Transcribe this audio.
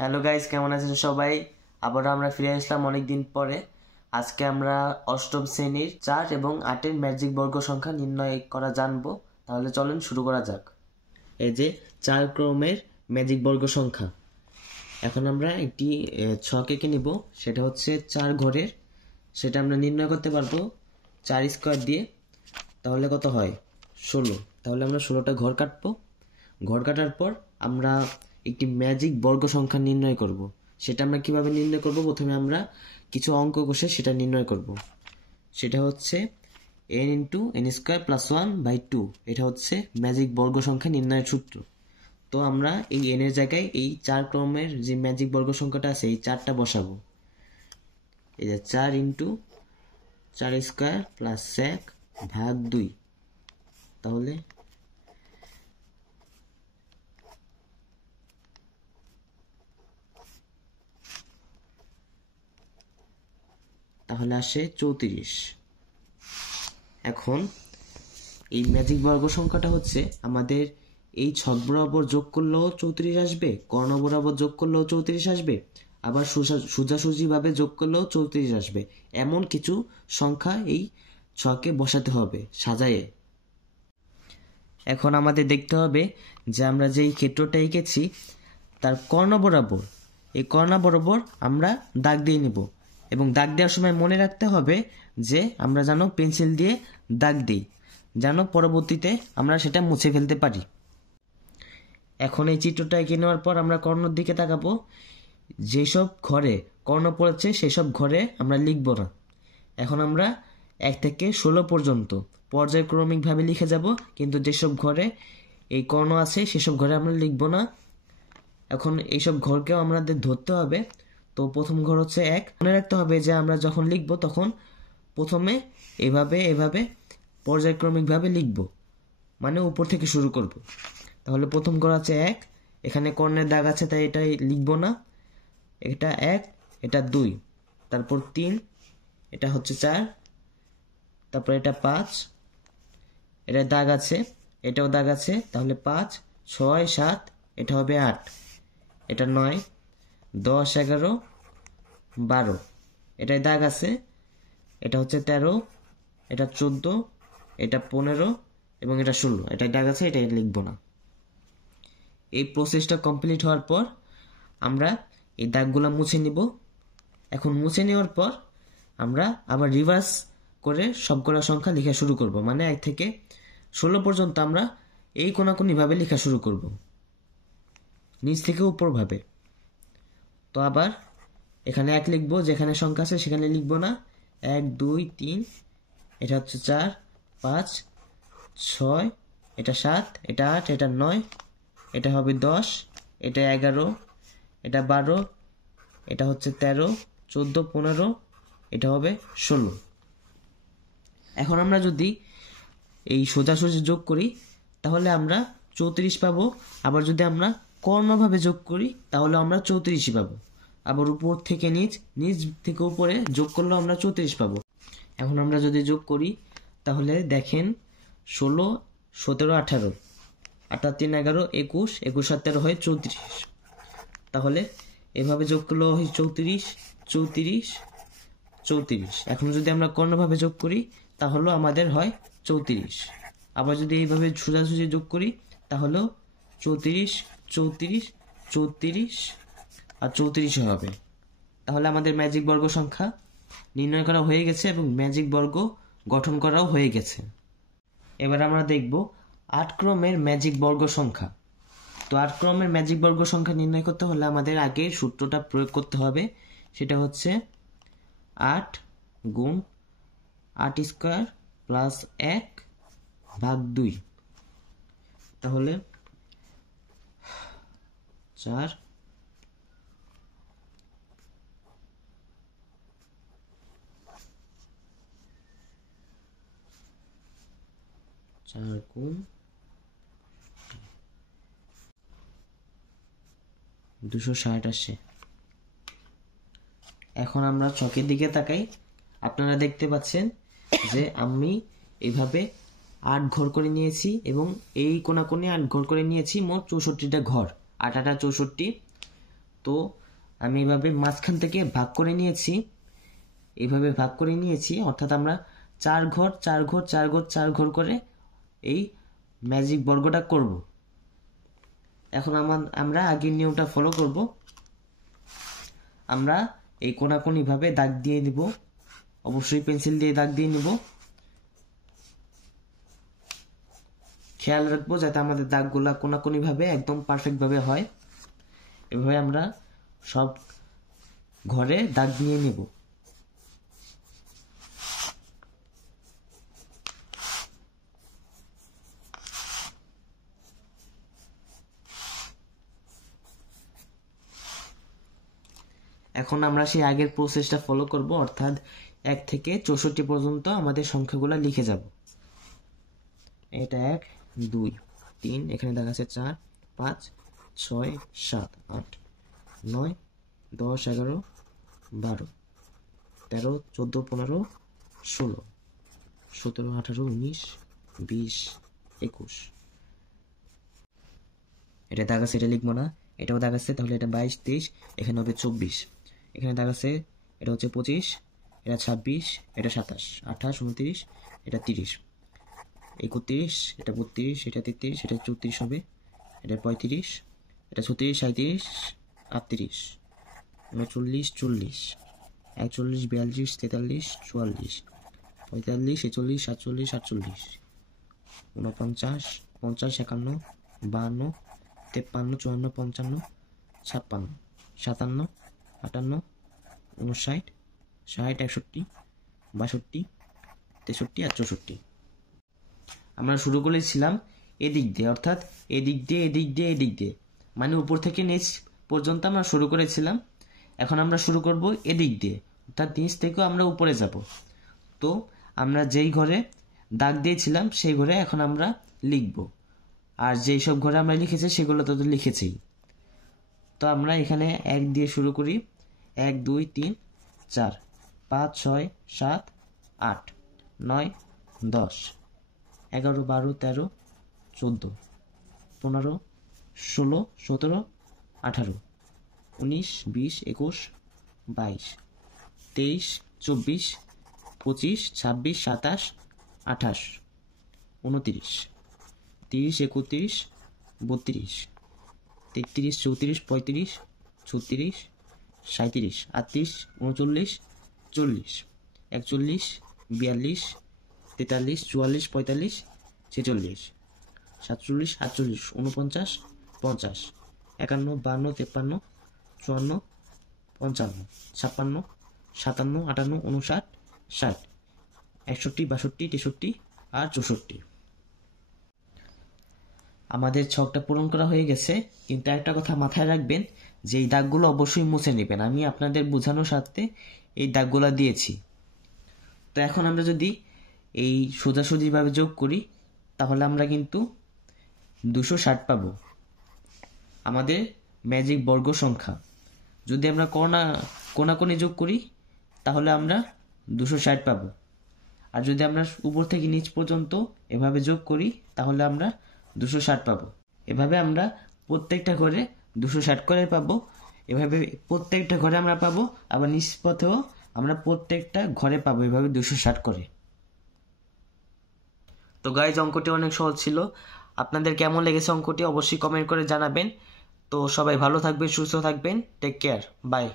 Hello guys, কেমন আছেন সবাই? আবারও আমরা ফিরে আসলাম অনেক দিন পরে। আজকে আমরা অষ্টম শ্রেণীর 4 এবং 8-এর ম্যাজিক বর্গ সংখ্যা নির্ণয় করা জানবো। তাহলে চলুন শুরু করা যাক। এই যে 4 ক্রমের ম্যাজিক বর্গ সংখ্যা। এখন আমরা একটি ছক এঁকে নিব, সেটা হচ্ছে 4 ঘরের। সেটা আমরা নির্ণয় করতে পারবো 4 স্কোয়ার দিয়ে। তাহলে কত হয়? 16। তাহলে আমরা 16টা ঘর কাটবো। ঘর কাটার পর আমরা একটি ম্যাজিক বর্গ সংখ্যা নির্ণয় করব। সেটা আমরা কিভাবে নির্ণয় করব? প্রথমে আমরা কিছু অঙ্ক কষে সেটা নির্ণয় করব। সেটা হচ্ছে n × n² + 1/2। এটা হচ্ছে ম্যাজিক বর্গ সংখ্যা নির্ণয়ের সূত্র। তো আমরা এই n এর জায়গায় এই 4 ক্রমের যে ম্যাজিক বর্গ সংখ্যাটা আছে এই 4টা বসাবো। এই যে 4 × 4² + 1/2। তাহলে আসে 34। এখন এই ম্যাজিক বর্গ সংখ্যাটা হচ্ছে আমাদের এই ছক বরাবর যোগ করলেও 34 আসবে, কর্ণ বরাবর যোগ করলেও 34 আসবে, আবার সোজাসুজিভাবে যোগ করলেও 34 আসবে। এমন কিছু সংখ্যা এই ছকে বসাতে হবে সাজায়ে। এখন আমাদের দেখতে হবে যে আমরা যেই ক্ষেত্রটা এঁকেছি তার কর্ণ বরাবর, এই কর্ণ বরাবর আমরা দাগ দিয়ে নেব। এবং দাগ দেওয়ার সময় মনে রাখতে হবে যে আমরা যেন পেন্সিল দিয়ে দাগ দিই, যেন পরবর্তীতে আমরা সেটা মুছে ফেলতে পারি। এখন এই চিত্রটা এঁকে নেওয়ার পর আমরা কর্ণর দিকে তাকাবো। যেসব ঘরে কর্ণ পড়েছে সেসব ঘরে আমরা লিখব না। এখন আমরা 1 থেকে 16 পর্যন্ত পর্যায়ক্রমিকভাবে লিখে যাব, কিন্তু যেসব ঘরে এই কর্ণ আছে সেসব ঘরে আমরা লিখব না। এখন এইসব ঘরকেও আমাদের ধরতে হবে। তো প্রথম ঘর হচ্ছে 1। মনে রাখতে হবে যে আমরা যখন লিখব তখন প্রথমে এভাবে পর্যায়ক্রমিকভাবে লিখব, মানে উপর থেকে শুরু করব। তাহলে প্রথম ঘর আছে 1, এখানে কর্ণের দাগ আছে তাই এটাই লিখব না। এটা 1, এটা 2, তারপর 3, এটা হচ্ছে 4, তারপর এটা 5, এটা দাগ আছে, এটাও দাগ আছে, তাহলে 5, 6, 7, এটা হবে 8, এটা 9, 10, 11, 12, এটাই দাগ আছে, এটা হচ্ছে 13, এটা 14, এটা 15 এবং এটা 16, এটাই দাগ আছে, এটাই লিখব না। এই প্রসেসটা কমপ্লিট হওয়ার পর আমরা এই দাগগুলো মুছে নিব। এখন মুছে নেওয়ার পর আমরা আবার রিভার্স করে সবগুলো সংখ্যা লেখা শুরু করব, মানে 1 থেকে 16 পর্যন্ত আমরা এই কোনাকুনিভাবে লেখা শুরু করব, নিচ থেকে উপরভাবে। তো আবার এখানে 1 লিখবো, যেখানে সংখ্যা আছে সেখানে লিখব না। 1, 2, 3, এটা হচ্ছে 4, 5, 6, এটা 7, এটা 8, এটা 9, এটা হবে 10, এটা 11, এটা 12, এটা হচ্ছে 13, 14, 15, এটা হবে 16। এখন আমরা যদি এই সোজাসুজি যোগ করি তাহলে আমরা 34 পাবো। আবার যদি আমরা কর্ণভাবে যোগ করি তাহলে আমরা 34 পাবো। আবার উপর থেকে নিচ, নিচ থেকে উপরে যোগ করলেও আমরা 34 পাবো। এখন আমরা যদি যোগ করি তাহলে দেখেন 16, 17, 18, 18, 3, 11, 21, 21, 7, 13 হয় 34। তাহলে এভাবে যোগ করলেও হয় 34, 34, 34। এখন যদি আমরা কর্ণভাবে যোগ করি তাহলে আমাদের হয় 34। আবার যদি এইভাবে সোজাসুজি যোগ করি তাহলেও 34, 34, 34 আর 34 হবে। তাহলে আমাদের ম্যাজিক বর্গ সংখ্যা নির্ণয় করা হয়ে গেছে এবং ম্যাজিক বর্গ গঠন করাও হয়ে গেছে। এবার আমরা দেখব 8 ক্রমের ম্যাজিক বর্গ সংখ্যা। তো 8 ক্রমের ম্যাজিক বর্গ সংখ্যা নির্ণয় করতে হলে আমাদের আগে সূত্রটা প্রয়োগ করতে হবে। সেটা হচ্ছে 8 × 8² + 1/2। তাহলে 4 × 260 আসে। এখন আমরা ছকের দিকে তাকাই। আপনারা দেখতে পাচ্ছেন যে আমি এইভাবে 8 ঘর করে নিয়েছি এবং এই কোনাকুনি 8 ঘর করে নিয়েছি। মোট 64টা ঘর, 8 × 8 = 64। তো আমি এভাবে মাঝখান থেকে ভাগ করে নিয়েছি, অর্থাৎ আমরা 4 ঘর 4 ঘর 4 ঘর 4 ঘর করে এই ম্যাজিক বর্গটা করব। এখন আমরা আগের নিয়মটা ফলো করব। আমরা এই কোনাকুনি ভাবে দাগ দিয়ে দিব, অবশ্যই পেন্সিল দিয়ে দাগ দিয়ে নিব। খেয়াল রাখবো যাতে আমাদের দাগগুলা কোনাকুনি ভাবে একদম পারফেক্ট ভাবে হয়। এভাবে আমরা সব ঘরে দাগ দিয়ে নিব। এখন আমরা সেই আগের প্রসেসটা ফলো করব, অর্থাৎ 1 থেকে 64 পর্যন্ত আমাদের সংখ্যাগুলো লিখে যাব। এটা 1 2 3, এখানে দেখা আছে 4 5 6 7 8 9 10 11 12 13 14 15 16 17 18 19 20 21। এটা দাগ আছে, এটা লিখবো না। এটাও দাগ আছে, তাহলে এটা 22 23, এখানে হবে 24। এখানে দাগ আছে, এটা হচ্ছে 25, এটা 26, এটা 27 28 29, এটা 30 31, এটা 32, এটা 33, এটা 34 হবে, এটা 35, এটা 36 37 38 39 40 41 42 43 44 45 46 47 48 49 50 51 52 53 54 55 56 57 58 59 60 61 62 63 আর 64। আমরা শুরু করেছিলাম এদিক দিয়ে, অর্থাৎ এদিক দিয়ে, মানে উপর থেকে নিচ পর্যন্ত আমরা শুরু করেছিলাম। এখন আমরা শুরু করব এদিক দিয়ে, অর্থাৎ নিচ থেকেও আমরা উপরে যাব। তো আমরা যেই ঘরে দাগ দিয়েছিলাম সেই ঘরে এখন আমরা লিখব, আর যেই সব ঘরে আমরা লিখেছি সেগুলো তো লিখেছি। তো আমরা এখানে 1 দিয়ে শুরু করি। 1 2 3 4 5 6 7 8 9 10 11 12 13 14 15 16 17 18 19 20 21 22 23 24 25 26 27 28 29 30 31 32 33 34 35 36 37 38 39 40 41 42 43 44 45 46 47 48 49 50 51 52 53 54 55 56 57 58 59 60 61 62 63 আর 64। আমাদের ছকটা পূরণ করা হয়ে গেছে, কিন্তু একটা কথা মাথায় রাখবেন যে এই দাগগুলো অবশ্যই মুছে নেবেন। আমি আপনাদের বোঝানোর স্বার্থে এই দাগগুলো দিয়েছি। তো এখন আমরা যদি এই সোজাসুজিভাবে যোগ করি তাহলে আমরা কিন্তু 260 পাবো, আমাদের ম্যাজিক বর্গ সংখ্যা। যদি আমরা কোনাকুনি যোগ করি তাহলে আমরা 260 পাবো, আর যদি আমরা উপর থেকে নিচ পর্যন্ত এভাবে যোগ করি তাহলে আমরা 260 পাবো। এভাবে আমরা প্রত্যেকটা ঘরে 260 করে পাবো। এভাবে প্রত্যেকটা ঘরে আমরা পাবো, আবার নিচ পথেও আমরা প্রত্যেকটা ঘরে পাবো এভাবে 260 করে। তো গাইজ, অঙ্কটি অনেক সহজ ছিল। আপনাদের কেমন লেগেছে অঙ্কটি অবশ্যই কমেন্ট করে জানাবেন। তো সবাই ভালো থাকবেন, সুস্থ থাকবেন, টেক কেয়ার, বাই।